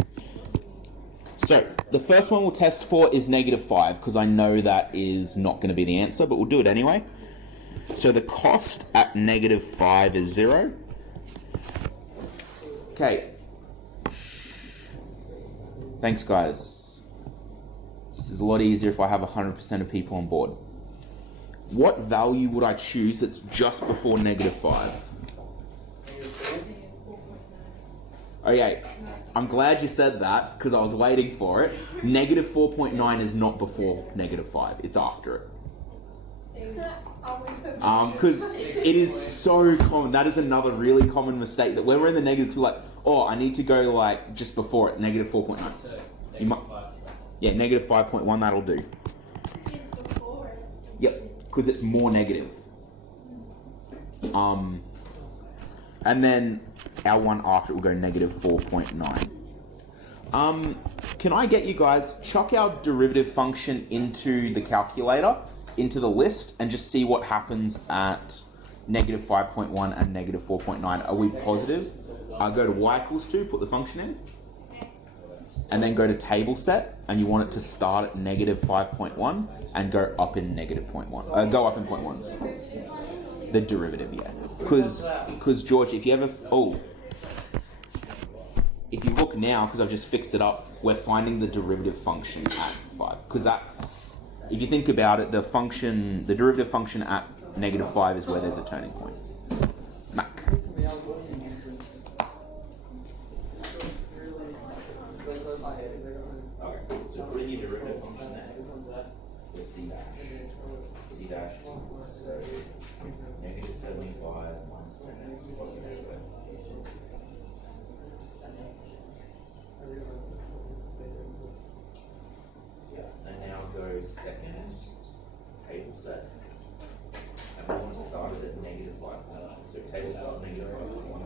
So, the first one we'll test for is -5, because I know that is not going to be the answer, but we'll do it anyway. So the cost at -5 is 0. Okay. Thanks, guys. This is a lot easier if I have 100% of people on board. What value would I choose that's just before -5? Okay, I'm glad you said that because I was waiting for it. -4.9 is not before -5; it's after it. Because it is so common. That is another really common mistake that when we're in the negatives, we're like, oh, I need to go like just before it, -4.9. So, You might, yeah, -5.1. That'll do. Yep, because it's more negative. And then our one after it will go -4.9. Can I get you guys chuck our derivative function into the calculator, into the list, and just see what happens at -5.1 and -4.9? Are we positive? Go to y = 2, put the function in, and then go to table set, and you want it to start at -5.1 and go up in -0.1. Go up in 0.1s. The derivative, yeah. Because George, if you ever if you look now, because I've just fixed it up, we're finding the derivative function at 5. Because that's, if you think about it, the derivative function at -5 is where there's a turning point. Mac. So put in your derivative function there. The C dash. C dash. So -75 minus 10x plus x squared. Yeah, and now go second table set. And we want to start it at -5.9. So table start at -5.1.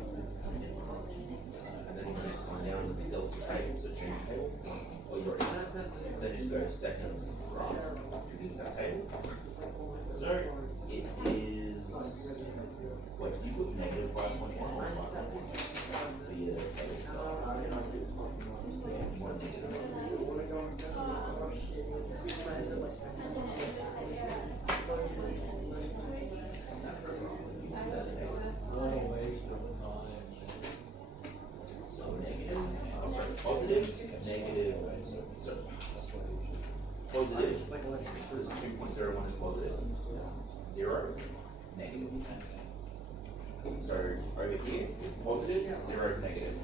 And then the next one down is the delta table, so change table. Or you're in it. Then just go second right, introduce that table. So it is. Wait, you put -5.1 or 5.1? So yeah, table start. More negative. What a waste of time. So negative, positive, negative, so positive, so this 2.01 is positive, 0, negative. So over here, it's positive, 0, negative.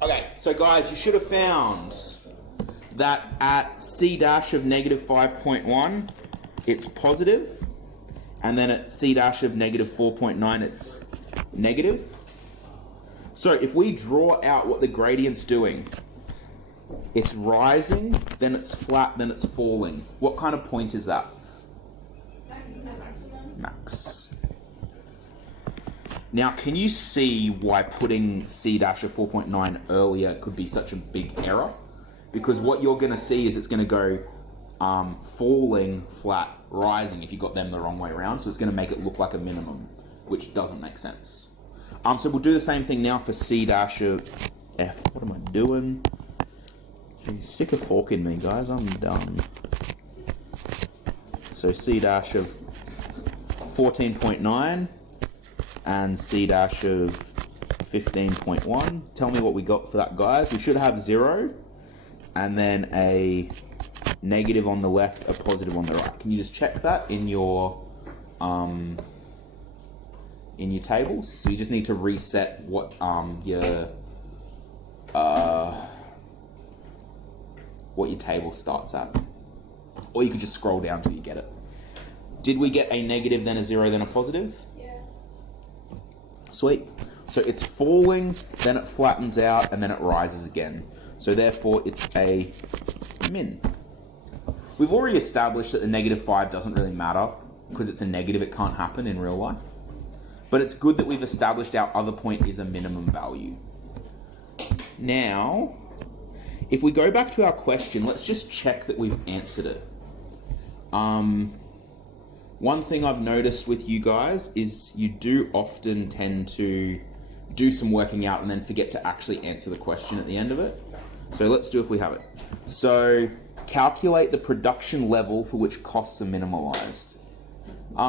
Okay, so guys, you should have found that at C dash of -5.1, it's positive, and then at C dash of -4.9, it's negative. So if we draw out what the gradient's doing, it's rising, then it's flat, then it's falling. What kind of point is that? Max. Now, can you see why putting C dash of 4.9 earlier could be such a big error? Because what you're going to see is it's going to go falling, flat, rising if you got them the wrong way around. So it's going to make it look like a minimum, which doesn't make sense. So we'll do the same thing now for C dash of F. What am I doing? Jeez, sick of forking me, guys. I'm done. So C dash of 14.9 and C dash of 15.1. Tell me what we got for that, guys. We should have 0 and then a negative on the left, a positive on the right. Can you just check that in your tables? So you just need to reset what your table starts at, or you could just scroll down till you get it. Did we get a negative, then a 0, then a positive? Yeah. Sweet. So it's falling, then it flattens out, and then it rises again. So therefore, it's a min. We've already established that the -5 doesn't really matter because it's a negative. It can't happen in real life. But it's good that we've established our other point is a minimum value. Now, if we go back to our question, let's just check that we've answered it. One thing I've noticed with you guys is you do often tend to do some working out and then forget to actually answer the question at the end of it. So let's do if we have it. So calculate the production level for which costs are minimalized.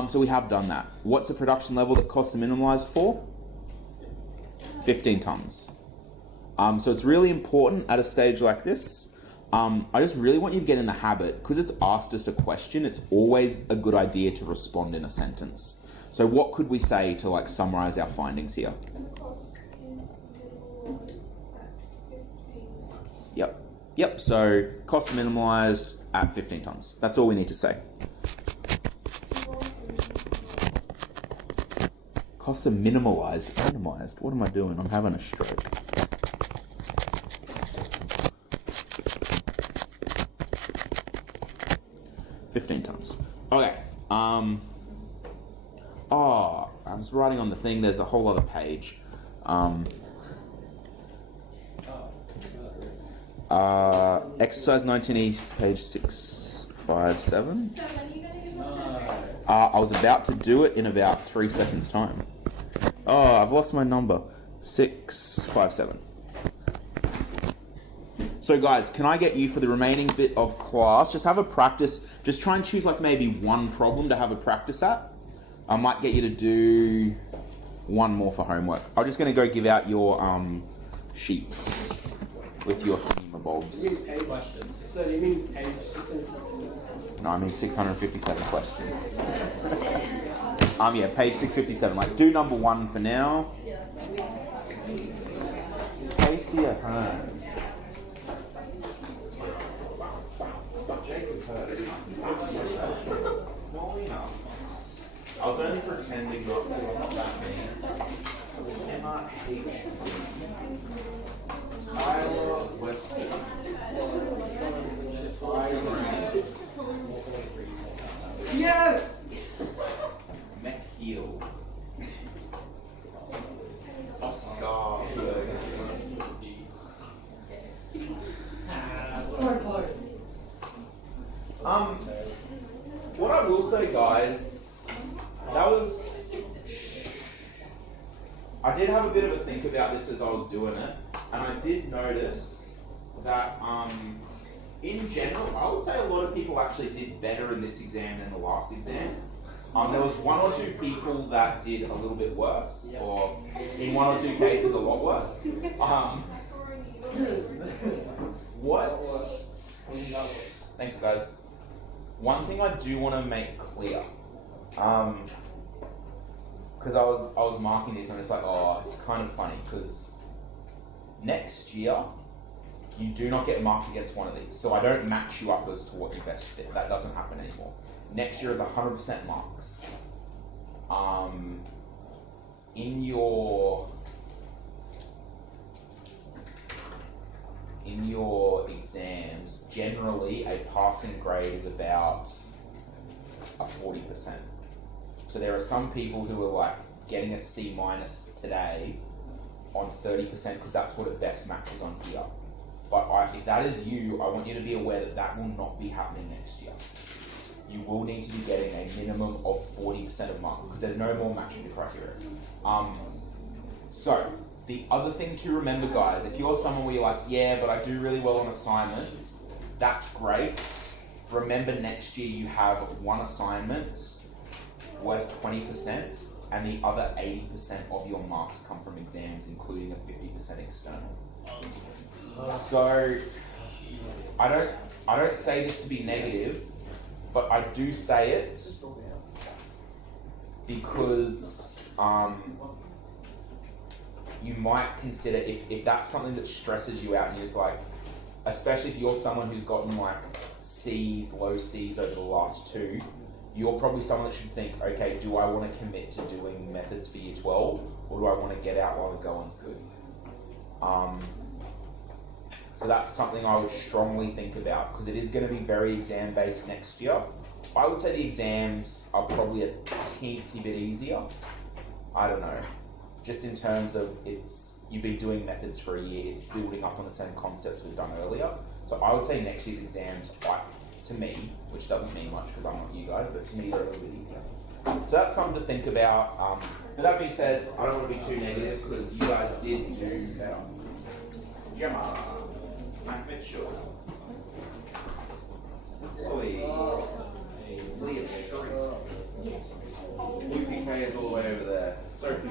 So we have done that. What's the production level that costs are minimalized for? 15 tons. So it's really important at a stage like this. I just really want you to get in the habit, because it's asked us a question, it's always a good idea to respond in a sentence. So what could we say to like summarize our findings here? Yep, so cost minimalized at 15 tons. That's all we need to say. Costs are minimalized. What am I doing? I'm having a stroke. Okay. I was writing on the thing. There's a whole other page. Exercise 19E, page 657. So when are you going to give us I was about to do it in about 3 seconds' time. Oh, I've lost my number. 657. So guys, can I get you for the remaining bit of class, just have a practice, just try and choose like maybe one problem to have a practice at. I might get you to do one more for homework. I'm just going to go give out your sheets with your thingamabobs. So do you mean page 657? No, I mean 657 questions. Yeah, page 657. Like, do number 1 for now. Casey at home. I was only pretending not to. I'm not that mean. Emma H. Iowa Western. Yes! McHeel. Oscar. What I will say, guys, I did have a bit of a think about this as I was doing it, and I did notice that, in general, I would say a lot of people actually did better in this exam than the last exam. There was 1 or 2 people that did a little bit worse, or in 1 or 2 cases a lot worse. What? Thanks, guys. One thing I do want to make clear, because I was marking this, and it's like, oh, it's kind of funny because next year you do not get marked against one of these, so I don't match you up as to what your best fit. That doesn't happen anymore. Next year is 100% marks. In your exams, generally a passing grade is about a 40%. So there are some people who are like getting a C- today on 30% because that's what it best matches on here. But if that is you, I want you to be aware that that will not be happening next year. You will need to be getting a minimum of 40% of mark because there's no more matching the criteria. So the other thing to remember, guys, if you're someone where you're like, yeah, but I do really well on assignments, that's great. Remember next year you have 1 assignment worth 20% and the other 80% of your marks come from exams, including a 50% external. So I don't say this to be negative, but I do say it because you might consider if that's something that stresses you out and you're just like, especially if you're someone who's gotten like C's, low C's over the last 2, you're probably someone that should think, okay, do I want to commit to doing methods for year 12 or do I want to get out while the going's good? So that's something I would strongly think about because it is going to be very exam based next year. I would say the exams are probably a teensy bit easier. I don't know, just in terms of you've been doing methods for a year, it's building up on the same concepts we've done earlier. So I would say next year's exams, to me, which doesn't mean much because I'm not you guys, but to me they're a little bit easier. So that's something to think about. With that being said, I don't want to be too negative because you guys did do better. Gemma, Mac Mitchell, Chloe, Leah Street, UPK is all the way over there. Sophie,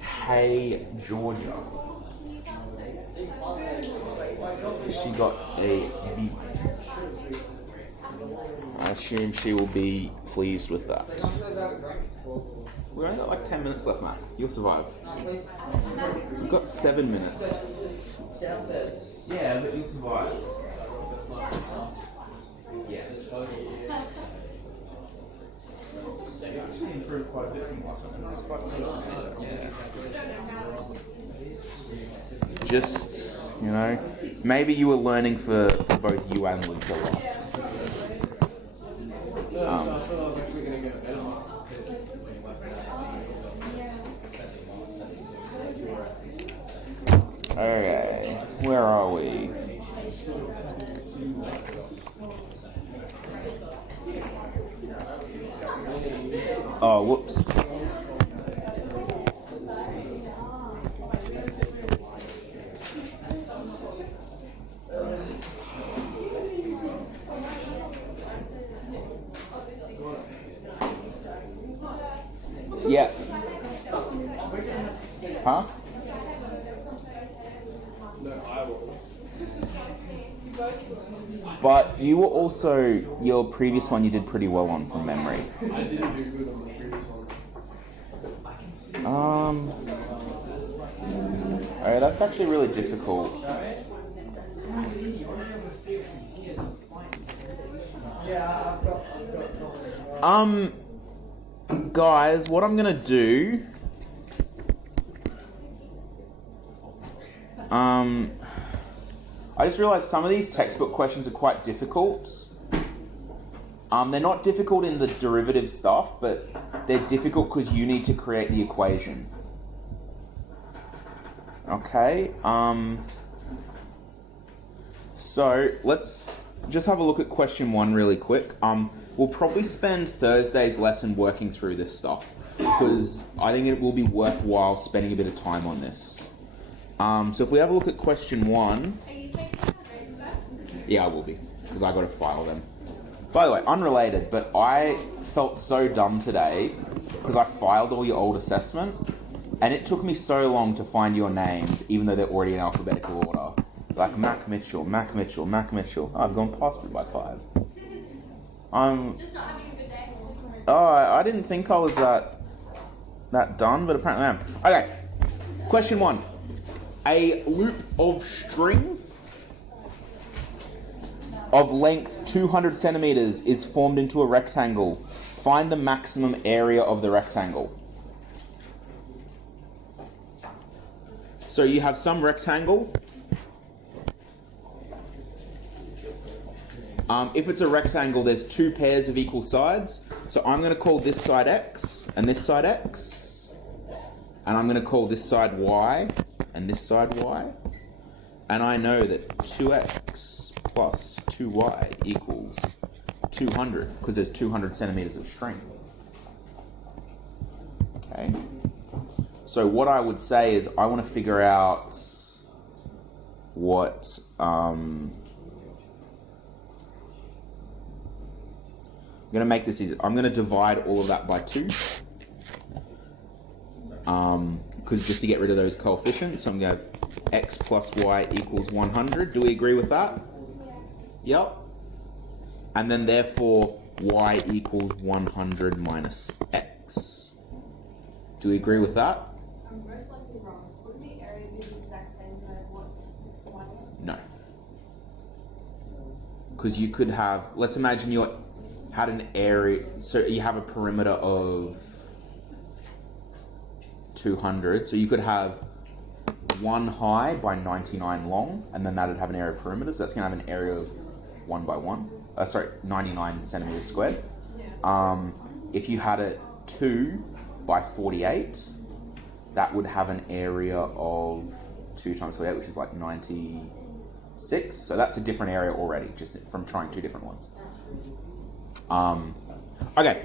hey Georgia. Can you tell us? She got a B. I assume she will be pleased with that. We've only got like 10 minutes left, Mac. You'll survive. You've got 7 minutes. Yeah, but you'll survive. Yes. You actually improved quite a bit from last one. That's quite pleased to see. Yeah. Just, maybe you were learning for both you and Luca last. I thought I was actually going to get a better mark. Okay, where are we? Oh, whoops. Yes. Huh? No, I was. But you were also, your previous one you did pretty well on from memory. I didn't do good on the previous one. Oh, that's actually really difficult. Guys, what I'm gonna do, I just realized some of these textbook questions are quite difficult. They're not difficult in the derivative stuff, but they're difficult because you need to create the equation. Okay, so let's just have a look at question 1 really quick. We'll probably spend Thursday's lesson working through this stuff because I think it will be worthwhile spending a bit of time on this. So if we have a look at question 1, Are you taking my grades back? yeah, I will be because I got to file them. By the way, unrelated, but I felt so dumb today because I filed all your old assessment and it took me so long to find your names, even though they're already in alphabetical order. Like Mac Mitchell, Mac Mitchell, Mac Mitchell. Oh, I've gone past it by 5. Just not having a good day. Oh, I didn't think I was that done, but apparently I am. Okay, question 1. A loop of string of length 200 centimeters is formed into a rectangle. Find the maximum area of the rectangle. So you have some rectangle. If it's a rectangle, there's 2 pairs of equal sides. So I'm going to call this side X and this side X. And I'm going to call this side Y and this side Y. And I know that 2X plus 2Y equals 200 because there's 200 centimeters of string. Okay. So what I would say is I want to figure out what... I'm going to make this easy. I'm going to divide all of that by 2. Because just to get rid of those coefficients, so I'm going to have x plus y equals 100. Do we agree with that? Yep. And then therefore y equals 100 minus x. Do we agree with that? I'm most likely wrong. Wouldn't the area be the exact same no matter what x and y are? No. Because you could have, let's imagine you had an area, so you have a perimeter of 200, so you could have 1 high by 99 long, and then that would have an area of perimeter, so that's going to have an area of 1 by 1. 99 centimeters squared. If you had it 2 by 48, that would have an area of 2 times 48, which is like 96. So that's a different area already, just from trying 2 different ones. Okay,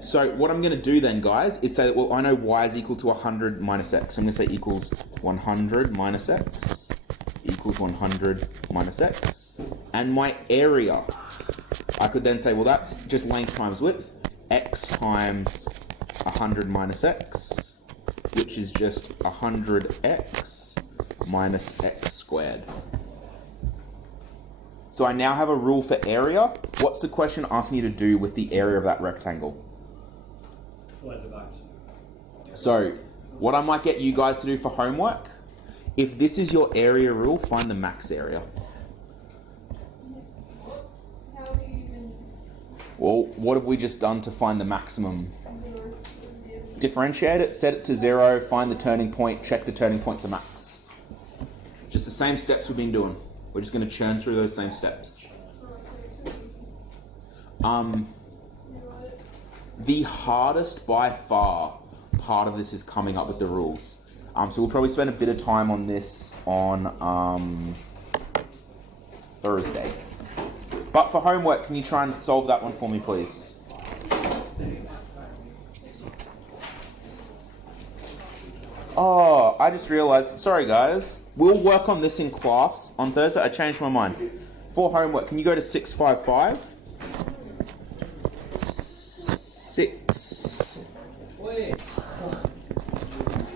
so what I'm going to do then, guys, is say that, well, I know y is equal to 100 minus x. So I'm going to say equals 100 minus x equals 100 minus x. And my area, I could then say, well, that's just length times width, x times 100 minus x, which is just 100x minus x squared. So I now have a rule for area. What's the question asking you to do with the area of that rectangle? Find the max. So what I might get you guys to do for homework, if this is your area rule, find the max area. How do you even Well, what have we just done to find the maximum? Differentiate it, set it to 0, find the turning point, check the turning point's a max. Just the same steps we've been doing. We're just going to churn through those same steps. The hardest by far part of this is coming up with the rules. So we'll probably spend a bit of time on this on Thursday. But for homework, can you try and solve that one for me, please? Oh, I just realised. Sorry, guys. We'll work on this in class on Thursday. I changed my mind. For homework, can you go to 655?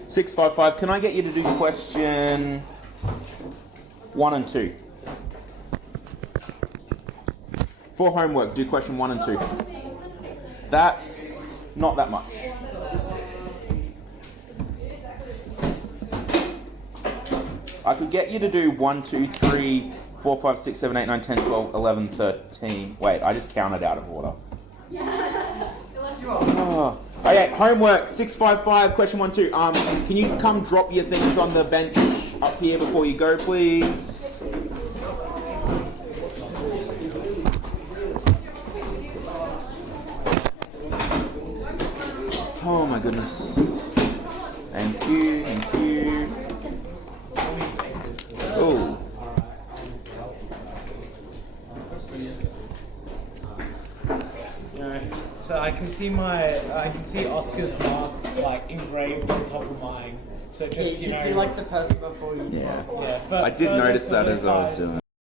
655. Can I get you to do question 1 and 2? For homework, do question 1 and 2. That's not that much. I could get you to do 1, 2, 3, 4, 5, 6, 7, 8, 9, 10, 12, 11, 13. Wait, I just counted out of order. Oh. Okay, homework 655, question 1, 2. Can you come drop your things on the bench up here before you go, please? Oh my goodness. Thank you, thank you. Oh. So I can see Oscar's mark like engraved on top of mine. So just you can see like the person before you. Yeah. but I did further notice that as I was solidifies doing